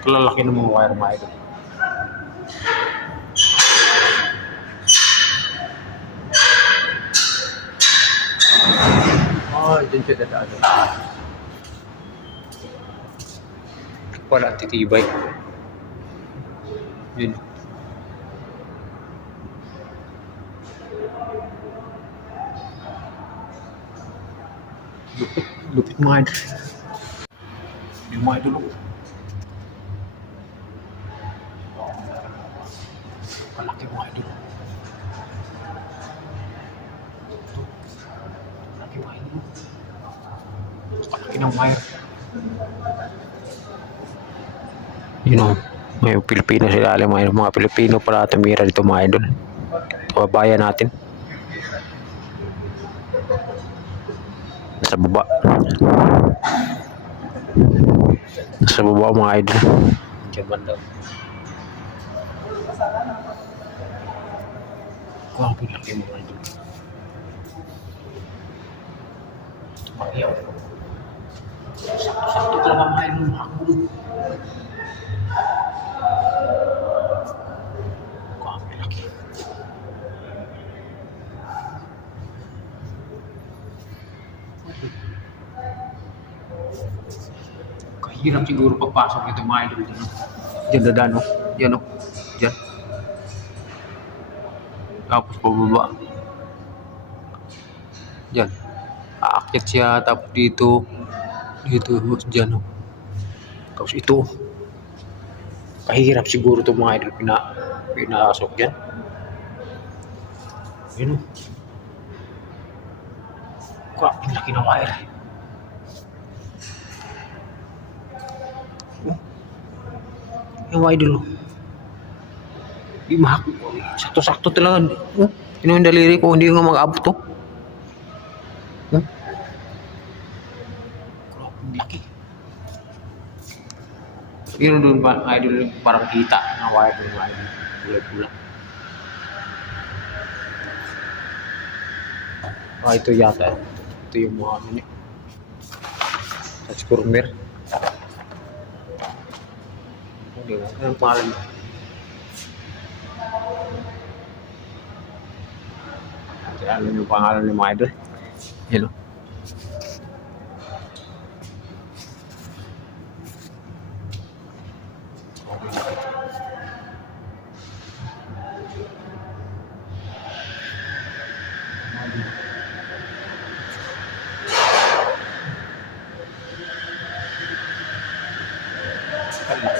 Kalalaki ng mga wire mga idol. Dyan siya dadaan. Wala titibay. Yun. Lupit mga idol. Yung mga idol. Kalaki mga idol. Kalaki mga idol. Kalaki ng wire. Yun o. May Pilipino sila alam mga Pilipino pala tumira dito mga idol. Kababayan natin. Nasa baba. Nasa baba mga idol. Diyan banda. Grabe laki mga idol. Ayaw. Sakto-sakto talaga mga idol. Grabe laki. Kahirap siguro pagpasok nito mga idol. Diyan dadaan o. Yan o. Diyan. Tapos pababa. Diyan. Aakyat siya. Tapos dito. Dito. Diyan o. Tapos ito. Kahirap siguro ito mga idol. Pinasok dyan. Yun o. Grabe laki ng wire. Yung idol o. Sakto-sakto talaga. Yun yung daliri ko. Hindi nga mag-abot to. Grabe laki. Yun doon ba idol parang kita ng wire doon mga idol. Pula-pula. Ito yata. Ito yung mga ano niya. Transformer. Anong pangalan mo? Alam yung pangalan ng mga idol. Hello.